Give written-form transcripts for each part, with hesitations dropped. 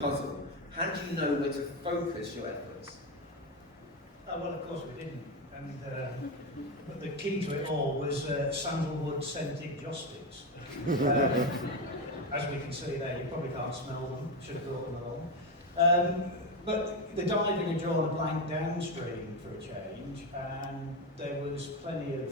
puzzle. How do you know where to focus your efforts? Well, of course we didn't. And but the key to it all was sandalwood scented joss sticks. As we can see there, you probably can't smell them. Should have brought them along. But the diving had drawn a blank downstream for a change, and there was plenty of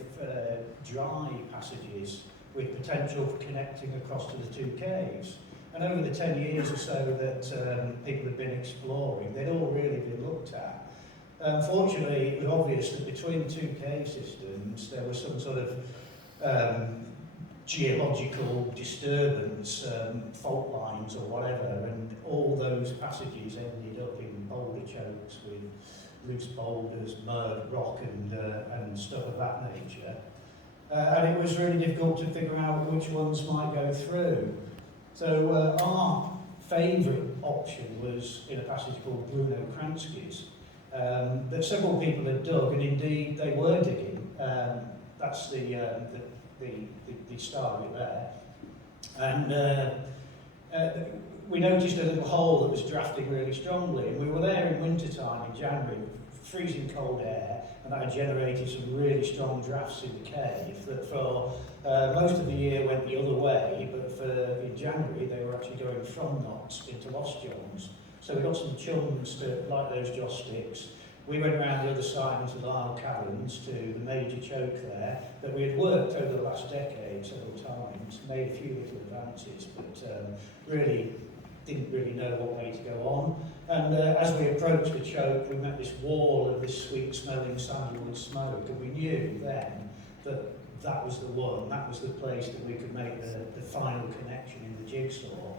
dry passages with potential for connecting across to the two caves. And over the 10 years or so that people had been exploring, they'd all really been looked at. Unfortunately, it was obvious that between two cave systems there was some sort of geological disturbance, fault lines or whatever, and all those passages ended up in boulder chokes with loose boulders, mud, rock and stuff of that nature. And it was really difficult to figure out which ones might go through. So our favourite option was in a passage called Bruno Kransky's that several people had dug, and indeed they were digging. That's the start of it there. And we noticed a little hole that was drafting really strongly, and we were there in winter time in January, freezing cold air, and that had generated some really strong drafts in the cave that for most of the year went the other way, but in January they were actually going from Knots into Lost Johns. So we got some chums to like those joss sticks. We went around the other side into Lyle Caverns to the major choke there that we had worked over the last decade several times, made a few little advances, but really didn't really know what way to go on. And as we approached the choke, we met this wall of this sweet-smelling sandalwood smoke, and we knew then that that was the one, that was the place that we could make the final connection in the jigsaw.